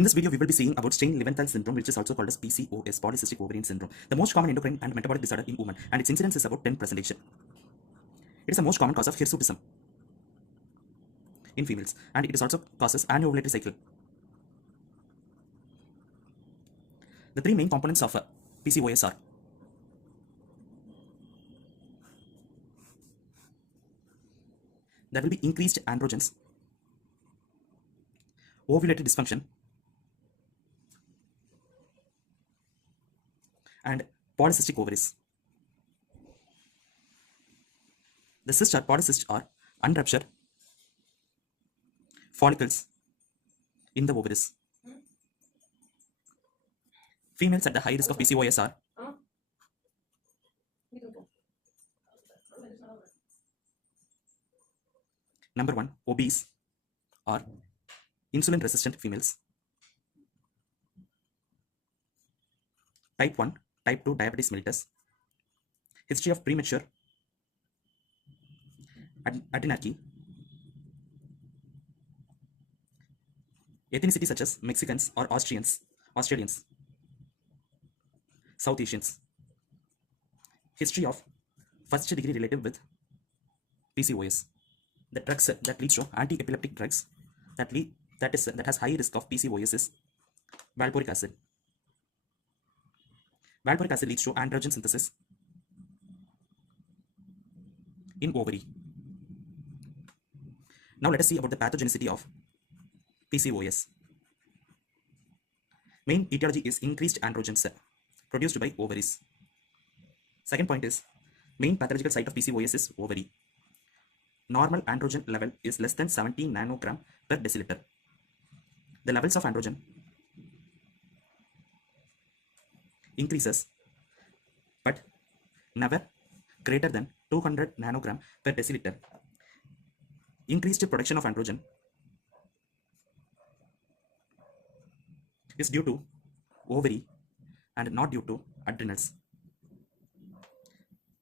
In this video, we will be seeing about Stein-Liebenthal syndrome, which is also called as PCOS, polycystic ovarian syndrome, the most common endocrine and metabolic disorder in women, and its incidence is about 10%. It is the most common cause of hirsutism in females, and it is also causes anovulatory cycle. The three main components of PCOS are there will be increased androgens, ovulatory dysfunction, and polycystic ovaries. The cysts or polycysts are unruptured follicles in the ovaries. Females at the high risk of PCOS are number 1, obese or insulin resistant females, type 1, type 2 diabetes mellitus, history of premature adrenarche, ethnicity such as Mexicans or Australians, South Asians, history of first degree relative with PCOS, the drugs that leads to anti-epileptic drugs that has high risk of PCOS is valproic acid. Valproic acid leads to androgen synthesis in ovary. Now let us see about the pathogenicity of PCOS. Main etiology is increased androgens produced by ovaries. Second point is main pathological site of PCOS is ovary. Normal androgen level is less than 70 nanogram per deciliter. The levels of androgen increases but never greater than 200 nanogram per deciliter. Increased production of androgen is due to ovary and not due to adrenals,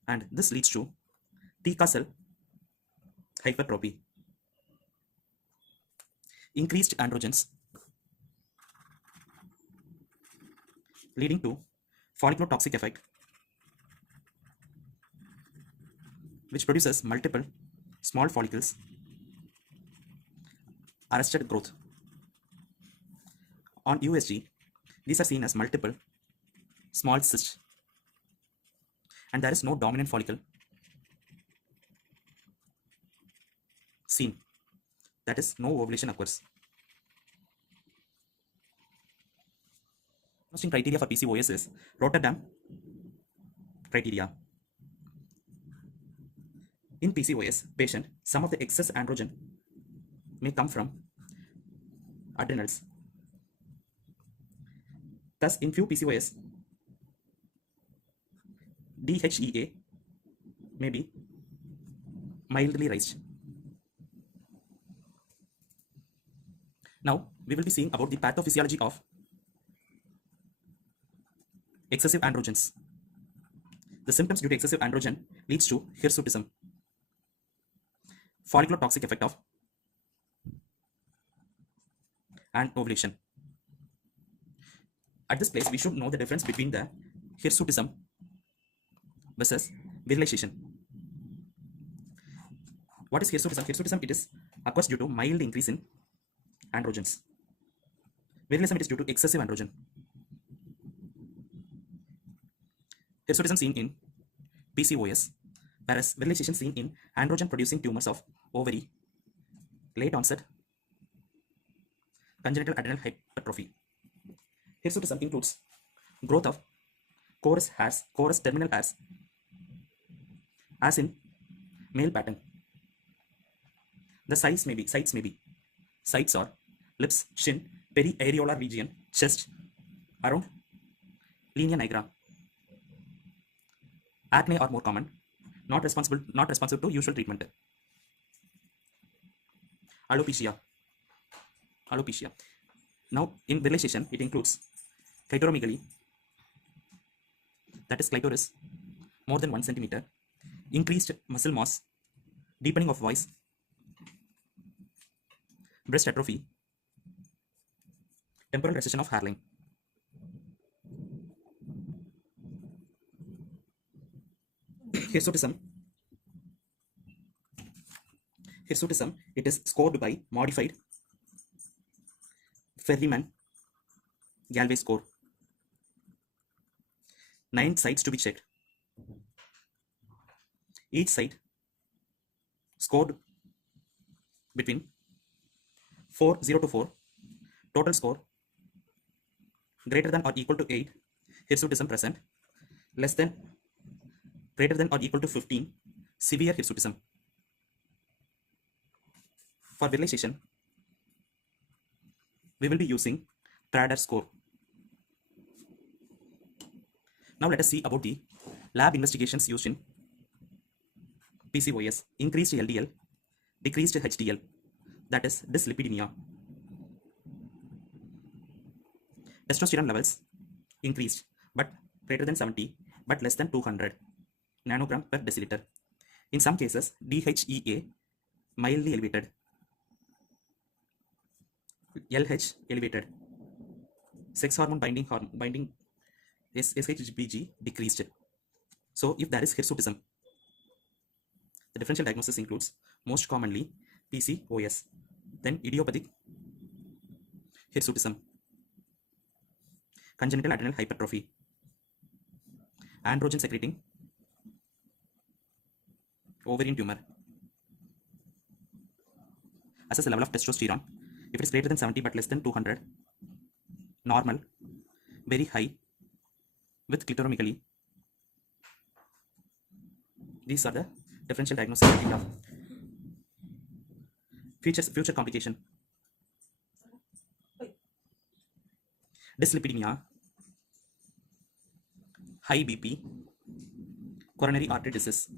and this leads to T cell hypertrophy. Increased androgens leading to folliculotoxic effect, which produces multiple small follicles, arrested growth. On USG, these are seen as multiple small cysts, and there is no dominant follicle seen. That is, no ovulation occurs. Most criteria for PCOS is Rotterdam criteria. In PCOS patient, some of the excess androgen may come from adrenals. Thus, in few PCOS, DHEA may be mildly raised. Now, we will be seeing about the pathophysiology of excessive androgens. The symptoms due to excessive androgen leads to hirsutism, folliculotoxic effect of and ovulation. At this place, we should know the difference between the hirsutism versus virilization. What is hirsutism? Hirsutism, it is occurs due to mild increase in androgens. Virilism, it is due to excessive androgen. Hirsutism seen in PCOS, whereas virilization seen in androgen producing tumors of ovary, late onset congenital adrenal hypertrophy. Hirsutism includes growth of coarse terminal hairs, as in male pattern. The sites may be sites or lips, chin, periareolar region, chest, around linea nigra. Acne are more common, not responsive to usual treatment. Alopecia. Now, in virilization, it includes clitoromegaly, that is clitoris more than 1 centimeter, increased muscle mass, deepening of voice, breast atrophy, Temporal recession of hairline. Hirsutism. Hirsutism, it is scored by modified Ferryman-Galway score. 9 sites to be checked. Each site scored between 0 to 4. Total score greater than or equal to 8. Hirsutism present. Less than, greater than or equal to 15. Severe hirsutism. For visualization, we will be using Prader score. Now let us see about the lab investigations used in PCOS. Increased LDL, decreased HDL, that is dyslipidemia. Testosterone levels increased but greater than 70 but less than 200 nanogram per deciliter. In some cases, DHEA mildly elevated, LH elevated, sex hormone binding SHBG decreased. So if there is hirsutism, the differential diagnosis includes most commonly PCOS, then idiopathic hirsutism, congenital adrenal hypertrophy, androgen secreting ovarian tumor. Assess the level of testosterone. If it is greater than 70 but less than 200, normal, very high, with clitoromegaly. These are the differential diagnosis criteria. Future complication. Dyslipidemia, high BP, coronary artery disease.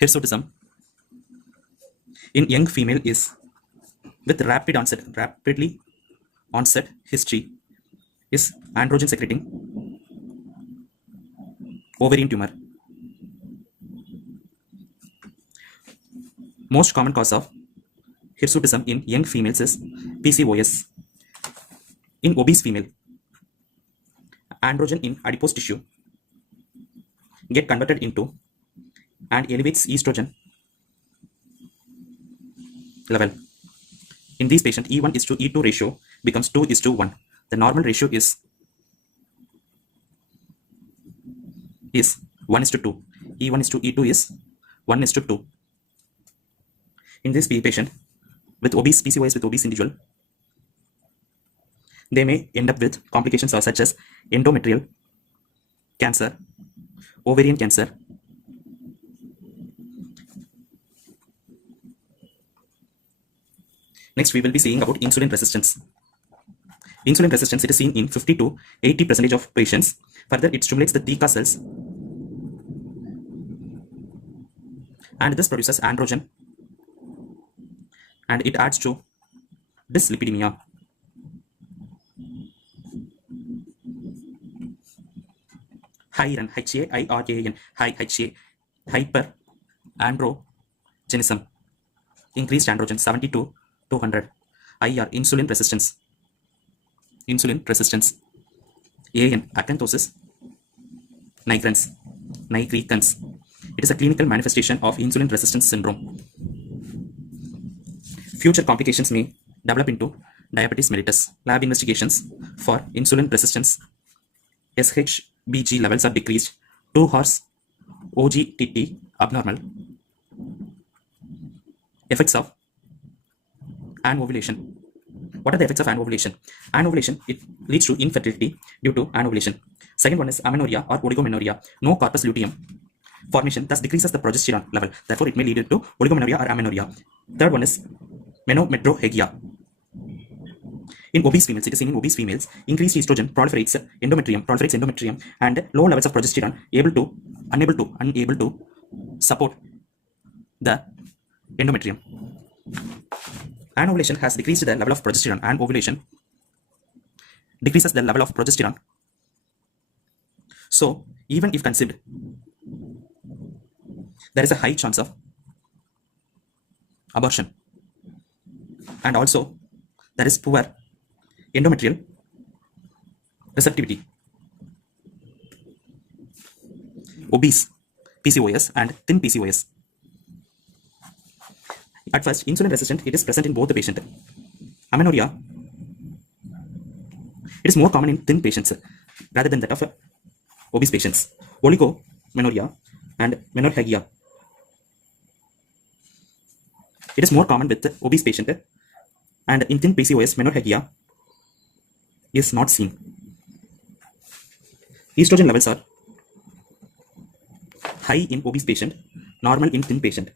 Hirsutism in young female is with rapidly onset history is androgen secreting ovarian tumor. Most common cause of hirsutism in young females is PCOS. In obese female, androgen in adipose tissue get converted into and elevates estrogen level. In these patients, E1 is to E2 ratio becomes 2 is to 1. The normal ratio is 1 is to 2. E1 is to E2 is 1 is to 2. In this patient with obese PCOS with obese individual, they may end up with complications such as endometrial cancer, ovarian cancer, next we will be seeing about insulin resistance. Insulin resistance, it is seen in 50 to 80% of patients. Further, it stimulates the TCA cells and this produces androgen and it adds to dyslipidemia. HIRAN, HAIRAN, hyper androgenism, increased androgen 70 to 200. IR, insulin resistance, AN, acanthosis nigricans. It is a clinical manifestation of insulin resistance syndrome. Future complications may develop into diabetes mellitus. Lab investigations for insulin resistance, SHBG levels are decreased, 2 hours OGTT abnormal. Effects of anovulation. What are the effects of anovulation? Anovulation, it leads to infertility due to anovulation. Second one is amenorrhea or oligomenorrhea. No corpus luteum formation, thus decreases the progesterone level. Therefore, it may lead to oligomenorrhea or amenorrhea. Third one is menometrorrhagia. In obese females, it is seen in obese females, increased estrogen proliferates endometrium, and low levels of progesterone unable to support the endometrium. Anovulation has decreased the level of progesterone and ovulation decreases the level of progesterone. So, even if conceived, there is a high chance of abortion. And also, there is poor endometrial receptivity, obese PCOS and thin PCOS. At first, insulin resistant, it is present in both the patient. Amenorrhea, it is more common in thin patients rather than that of obese patients. Oligomenorrhea and menorrhagia, it is more common with the obese patient, and in thin PCOS, menorrhagia is not seen. Estrogen levels are high in obese patient, normal in thin patient.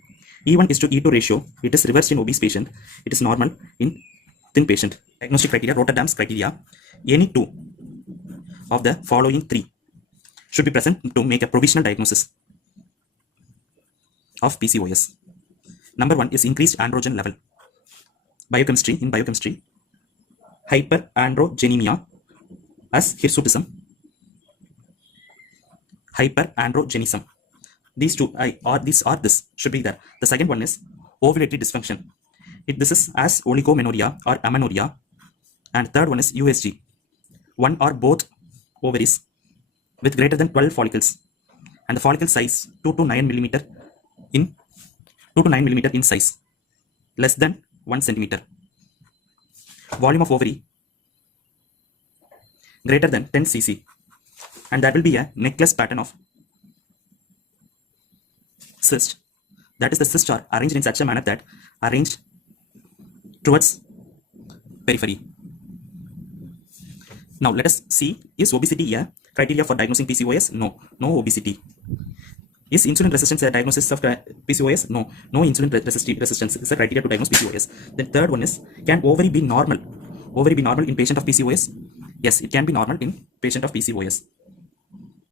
E1:E2 ratio, it is reversed in obese patient, it is normal in thin patient. Diagnostic criteria, Rotterdam's criteria, any two of the following three should be present to make a provisional diagnosis of PCOS. Number one is increased androgen level. Biochemistry, in biochemistry, hyperandrogenemia as hirsutism, hyperandrogenism. These two this should be there. The second one is ovulatory dysfunction. This is as oligomenorrhea or amenorrhea. And third one is USG. One or both ovaries with greater than 12 follicles, and the follicle size 2 to 9 millimeter in size, less than 1 centimeter. Volume of ovary greater than 10 cc, and there will be a necklace pattern of cyst. That is, the cysts are arranged in such a manner that arranged towards periphery. Now let us see, is obesity a criteria for diagnosing PCOS? No, no obesity. Is insulin resistance a diagnosis of PCOS? No, no insulin resistance is a criteria to diagnose PCOS. The third one is, can ovary be normal? Ovary be normal in patient of PCOS? Yes, it can be normal in patient of PCOS.